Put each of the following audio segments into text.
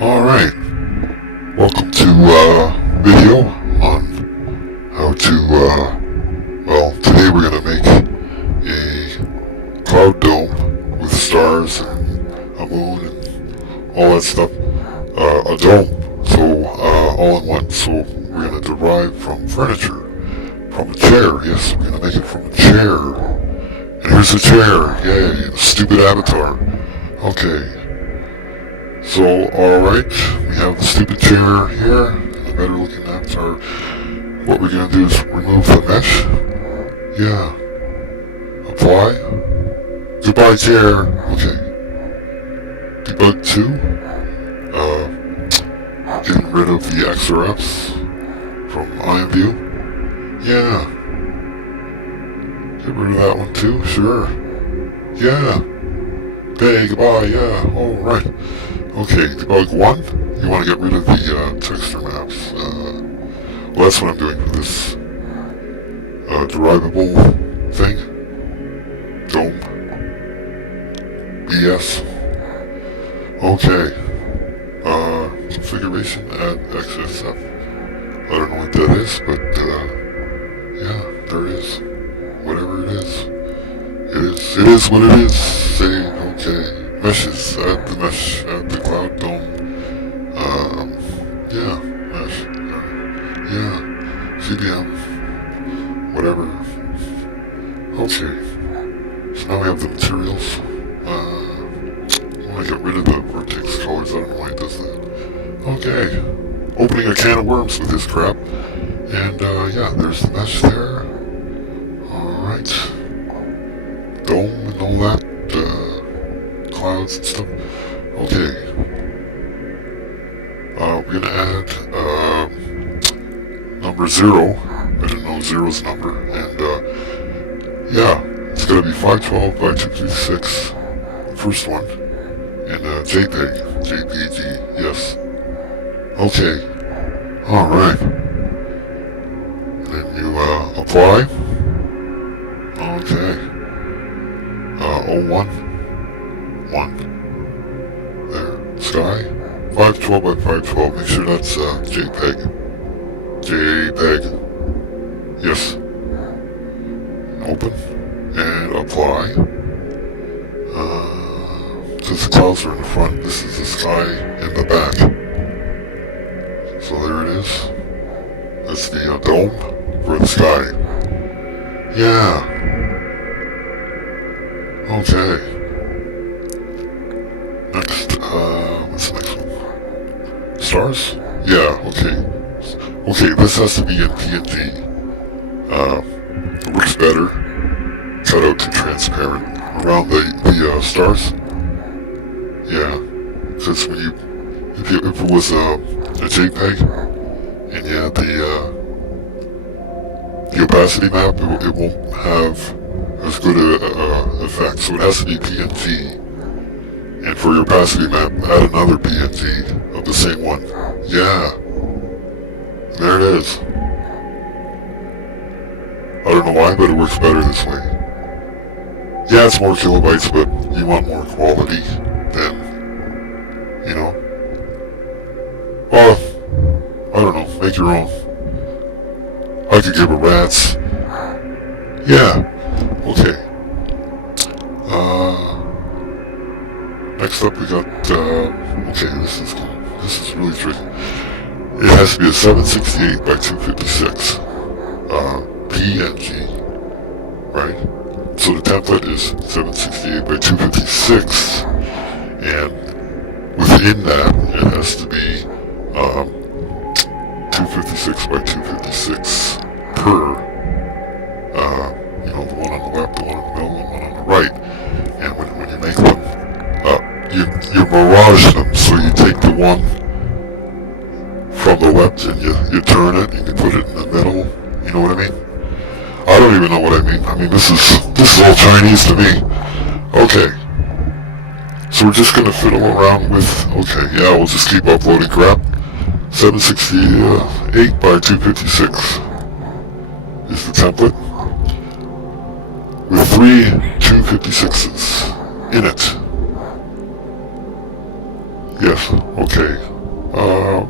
Alright, welcome to video on how to, well, today we're going to make a cloud dome with stars and a moon and all that stuff, a dome, so all in one. So we're going to derive from furniture, from a chair. Yes, we're going to make it from a chair. And here's a chair, yay, a stupid avatar. Okay. So, alright, we have the stupid chair here, and the better looking avatar. What we're going to do is remove the mesh. Yeah. Apply. Goodbye chair. Okay. Debug 2. Getting rid of the XRFs from IMVU. Yeah. Get rid of that one too, sure. Yeah. Okay, goodbye, yeah, alright. Okay, debug 1, you want to get rid of the texture maps. Well, that's what I'm doing for this derivable thing. Dome. BS. Okay. Configuration, add XSF. I don't know what that is, but yeah, there it is. Whatever it is. It is what it is. Say, okay. Meshes, add the mesh, add the cloud dome, yeah, mesh, yeah, CDM, whatever. Okay, so now we have the materials. I want to get rid of the vertex colors, I don't know why it does that. Okay, opening a can of worms with this crap, and yeah, there's the mesh there. Alright, dome and all that, clouds and stuff. Okay. We're gonna add number 0. I didn't know 0's number. And yeah, it's gonna be 512 by 256. The first one. And JPEG. JPG, yes. Okay. Alright. And then you apply. Okay. 01. 1. There. Sky. 512 by 512. Make sure that's JPEG. JPEG. Yes. Open. And apply. Since the clouds are in the front, this is the sky in the back. So there it is. That's the dome for the sky. Yeah. Okay. Next, what's the next one? Stars? Yeah, okay. Okay, this has to be in PNG. It works better. Cut out too transparent around the stars. Yeah, because when if it was a JPEG, and you had the opacity map, it won't have as good a effect, so it has to be PNG. And for your opacity map, add another PNG of the same one. Yeah. There it is. I don't know why, but it works better this way. Yeah, it's more kilobytes, but you want more quality than, you know. Well, I don't know, make your own. I could give a rat's. Yeah. Okay. Next up we got, okay, this is really tricky. It has to be a 768 by 256, PNG, right? So the template is 768 by 256, and within that, it has to be, 256 by 256 per, you know, the one on the left, the one in the middle, and the one on the right. And when you make them, you mirage them, so you take the one from the left and you turn it and you put it in the middle, you know what I mean? I don't even know what I mean. I mean, this is all Chinese to me. Okay. So we're just gonna fiddle around with, okay, yeah, we'll just keep uploading crap. 768 by 256 is the template, with 3 256s in it. Yes, okay.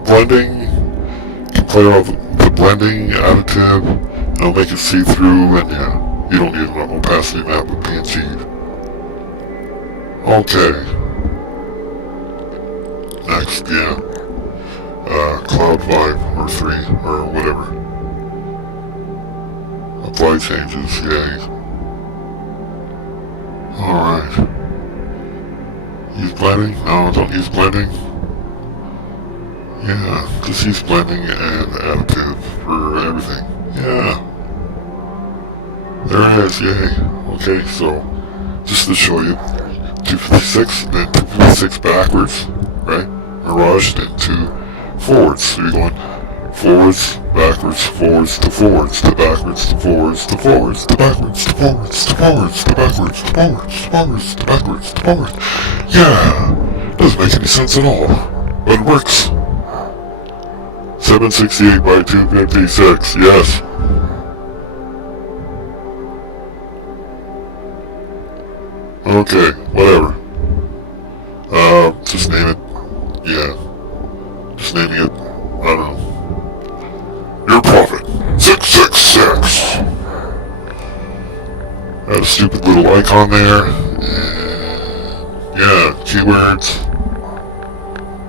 Blending, you can play around with the blending additive, and it'll make it see-through, and yeah, you don't need an opacity map with PNG. Okay. Next, yeah. Cloud 5 or 3 or whatever. Apply changes, yay. Alright. Use blending? No, don't use blending. Yeah, just use blending and additive for everything. Yeah. There it is, yay. Okay, so, just to show you, 256, then 256 backwards, right? Miraged into forwards. So you're going forwards, backwards, forwards to forwards, to backwards, to forwards, to forwards, to backwards, to forwards, to forwards, to backwards, to forwards, to forwards, to backwards, to forwards. Yeah, doesn't make any sense at all, but it works. 768 by 256, yes. Okay, whatever. Just name it. Yeah. Just naming it. I don't know. Your profit. 666! Got a stupid little icon there. And yeah, keywords.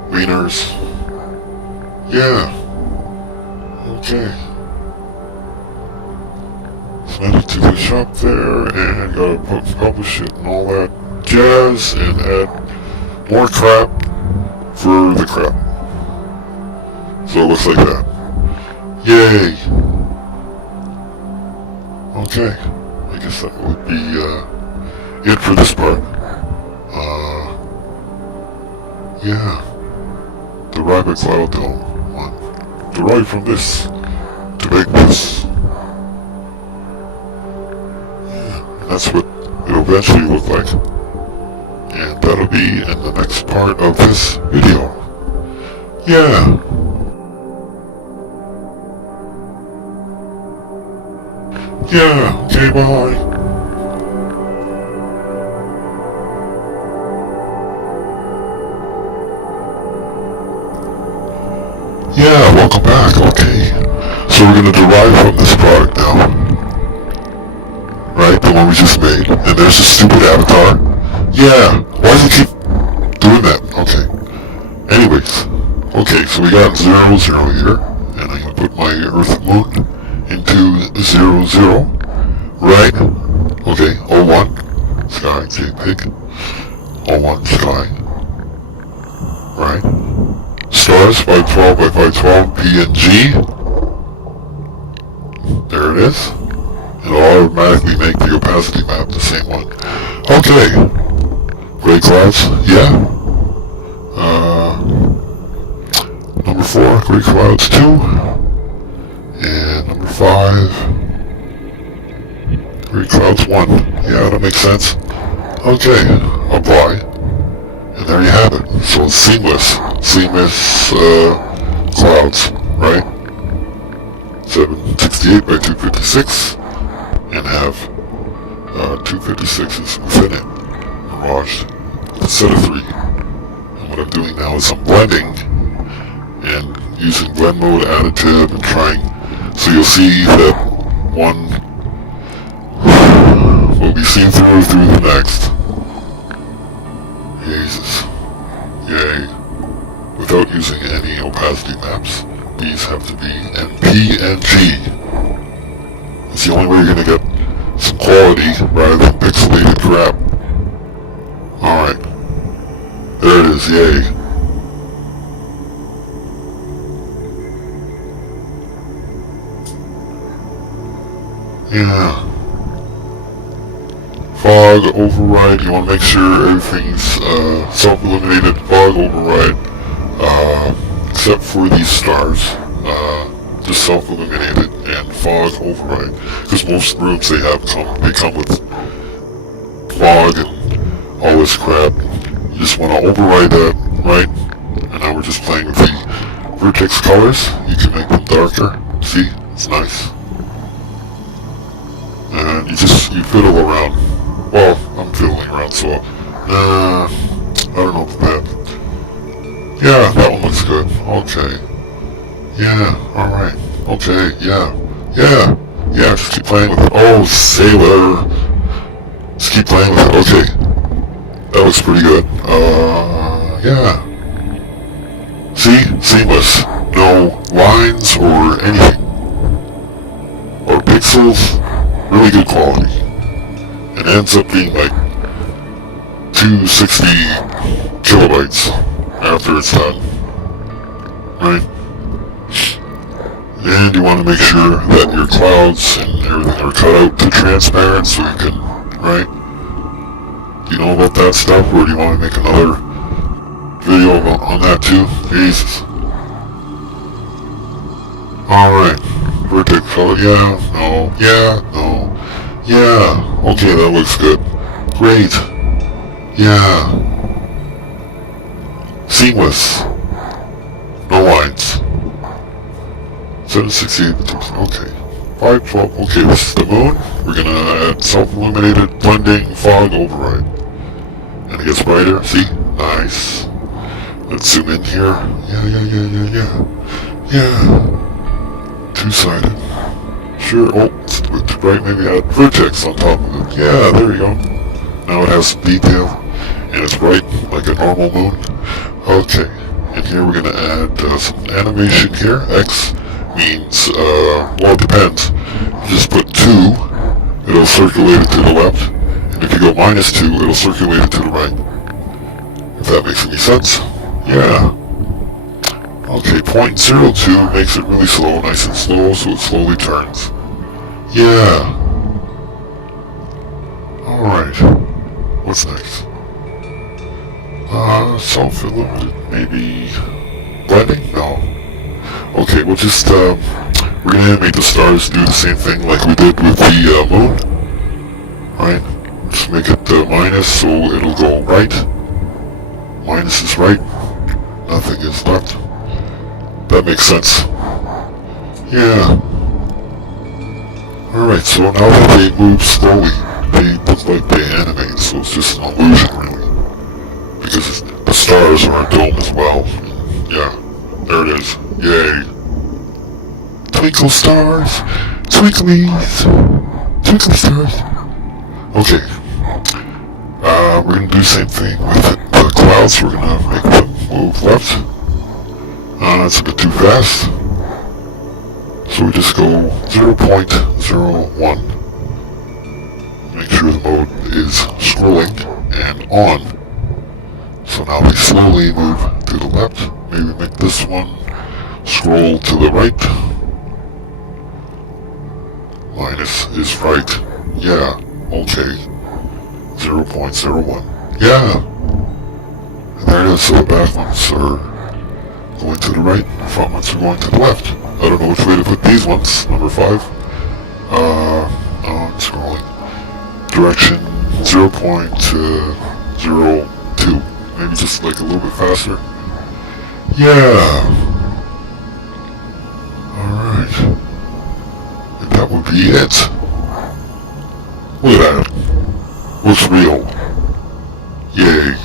Wieners. Yeah. Okay. Send it to the shop there, and gotta publish it and all that jazz, and add more crap for the crap. So it looks like that. Yay! Okay, I guess that would be it for this part. Yeah. Derive Cloud.Dome.Moon. Derive from this to make this. And that's what it'll eventually look like. And that'll be in the next part of this video. Yeah. Yeah, okay, bye. Yeah, welcome back, okay. So we're gonna derive from this product now. Right, the one we just made. And there's a stupid avatar. Yeah, why does it keep doing that? Okay. Anyways. Okay, so we got 0, 0 here. And I'm gonna put my Earth Moon into 0, 0. Right? Okay, 01. Sky, JPEG. 01, sky. Right? Stars, 512 by 512, PNG. There it is. It'll automatically make the opacity map the same one. Okay. Gray clouds, yeah. Number 4, gray clouds 2. And number 5, gray clouds 1. Yeah, that makes sense. Okay, apply. And there you have it. So it's seamless. Seamless, clouds, right? 768 by 256. And have 256s within it, miraged with a set of 3. And what I'm doing now is I'm blending and using blend mode additive and trying, so you'll see that one will be seen through the next. Jesus. Yay. Without using any opacity maps, these have to be in PNG. It's the only way you're gonna get some quality rather than pixelated crap. Alright. There it is, yay. Yeah. Fog override, you want to make sure everything's self-illuminated. Fog override, except for these stars. Just self-illuminated and fog override, because most rooms they come with fog and all this crap. You just want to override that, right? And now we're just playing with the vertex colors. You can make them darker. See, it's nice. And you fiddle around. Well, I'm fiddling around, so I don't know about that. Yeah, that one looks good. Okay. Yeah, alright. Okay, yeah. Yeah. Yeah, just keep playing with it. Oh, sailor. Just keep playing with it. Okay. That looks pretty good. Yeah. See? Seamless. No lines or anything. Or pixels. Really good quality. It ends up being like 260 kilobytes after it's done. Right? And you want to make sure that your clouds and everything are cut out to transparent so you can, right? Do you know about that stuff, or do you want to make another video on that too? Jesus. Alright. Vertex color, yeah, no, yeah, no, yeah. Okay, that looks good. Great. Yeah. Seamless. No lines. 768, okay. 512, okay, this is the moon. We're gonna add self-illuminated blending fog override. And it gets brighter, see? Nice. Let's zoom in here. Yeah. Two-sided. Sure, oh, it's a bit too bright, maybe add vertex on top of it. Yeah, there you go. Now it has some detail, and it's bright like a normal moon. Okay, and here we're gonna add some animation here. X means, well, it depends. If you just put 2, it'll circulate it to the left, and if you go -2, it'll circulate it to the right. If that makes any sense? Yeah. Okay, 0.02 makes it really slow, nice and slow, so it slowly turns. Yeah. Alright. What's next? Self-illuminated, maybe... blending? No. Okay, we'll just, we're gonna animate the stars, do the same thing like we did with the, moon. Right? Just make it, minus, so it'll go right. Minus is right. Nothing is left. That makes sense. Yeah. Alright, so now that they move slowly, they look like they animate, so it's just an illusion, really. Because the stars are a dome as well. Yeah, there it is. Yay. Twinkle stars, twinklies, twinkly stars. Okay. We're gonna do the same thing with the clouds. We're gonna make them move left. That's a bit too fast. So we just go 0.01. Make sure the mode is scrolling and on. So now we slowly move to the left. Maybe make this one scroll to the right. Minus is right. Yeah, okay. 0.01. Yeah. And there it is, so the back ones are going to the right, the front ones are going to the left. I don't know which way to put these ones. Number 5. I'm scrolling. Direction 0.02. Maybe just like a little bit faster. Yeah. Alright. And that would be it. Look at that. Looks real. Yay.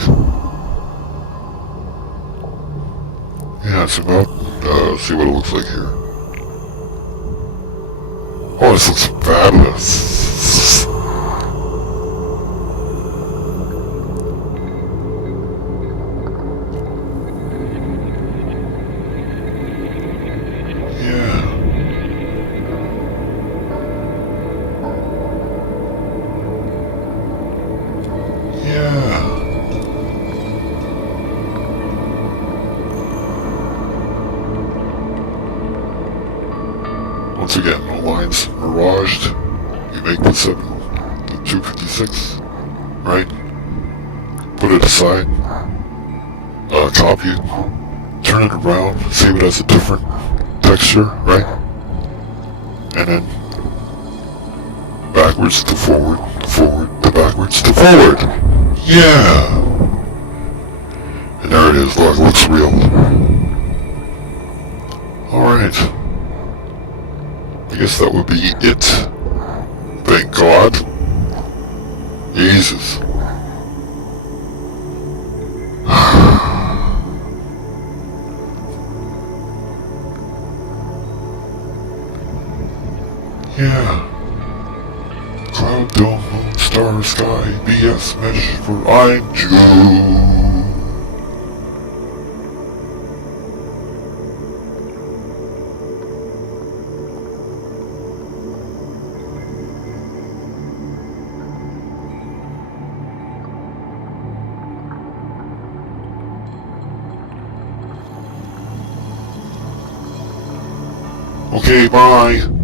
Yeah, it's about, see what it looks like here. Oh, this looks fabulous. Once again, no lines, miraged. You make the 256, right? Put it aside, copy it, turn it around, save it as a different texture, right? And then backwards to forward, forward to backwards to forward. Yeah! And there it is, look, it looks real. Alright. I guess that would be it. Thank God. Jesus. Yeah. Cloud.Dome.Moon.Star.Sky BS mesh for IMVU. Okay, bye.